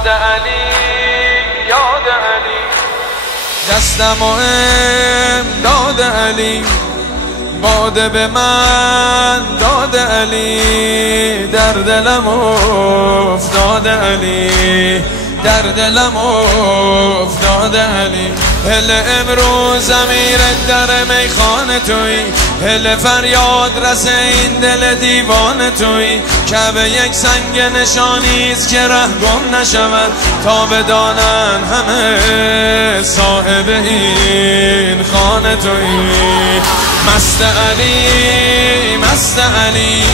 یاد علی یاد علی، دستم و امداد علی، باده به من داد علی، در دلم افتاد علی، در دلم افتاد علی. هل امروز امیر در میخانه توی، هل فریاد رس این دل دیوانه توی، کعبه یک سنگ نشانیست که ره گم نشود، تا بدانن همه صاحب این خانه توی. مست علی مست علی،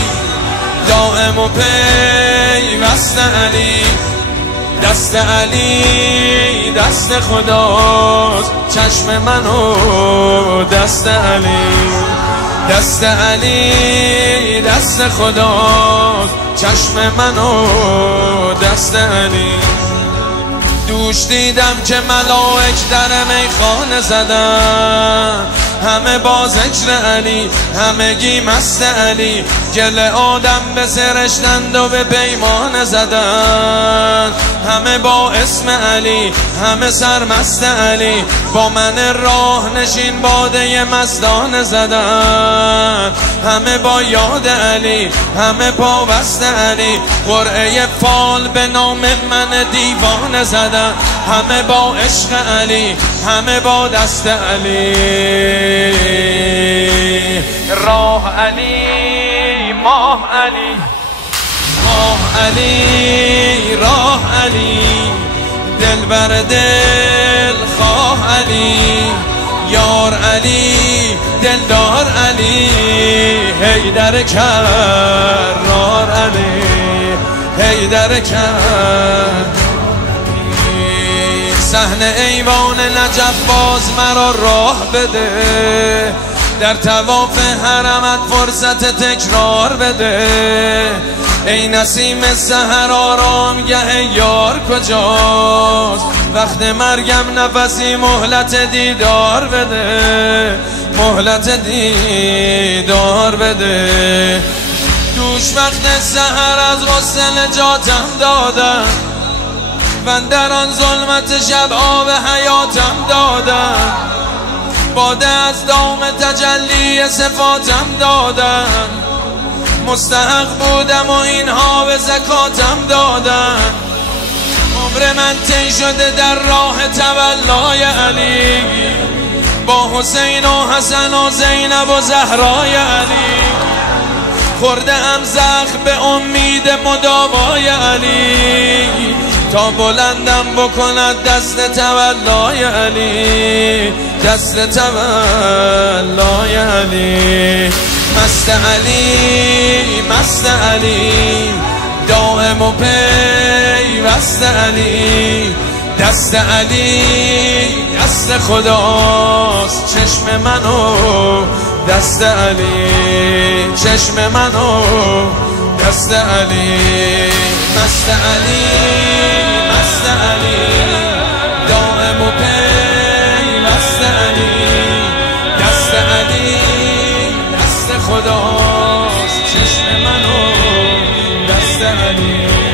دائم و پیوست علی، دست علی دست خداست، چشم منو دست علی، دست علی دست خداست، چشم منو دست علی. دوش دیدم که ملائک در میخانه زدن، همه با ذکر علی، همگی مست علی، گل آدم به سرشتند و به پیمان زدن، همه با اسم علی، همه سرمست علی، با من راه نشین باده مستان زدن، همه با یاد علی، همه پابست علی، قرعه فال به نام من دیوانه زدن، همه با عشق علی، همه با دست علی. راه علی ماه علی، ماه علی راه علی، دل بر دل خواه علی، یار علی دلدار علی، حیدر کرار علی، حیدر کرار. صحنه ایوان نجف باز مرا راه بده، در طواف حرمت فرصت تکرار بده، ای نسیم سحر آرامگه یار کجاست، وقت مرگم نفسی مهلت دیدار بده، مهلت دیدار بده. دوش وقت سحر از غصه نجاتم دادم، من در آن ظلمت شب آب حیاتم دادم، باده از دام تجلی صفاتم دادم، مستحق بودم و اینها به زکاتم دادم، عمر من طی شده در راه تولای علی، با حسین و حسن و زینب و زهرای علی، خورده ام زخم به امید مداوای علی، تا بلندم بکند دست تولای علی، دست تولای علی. مست علی مست علی، دائم و پیوست علی، دست علی دست خداست، چشم منو دست علی، چشم منو دست علی. مست علی مست علی، دائم و پیوست علی، دست علی دست خداست، چشم منو دست علی.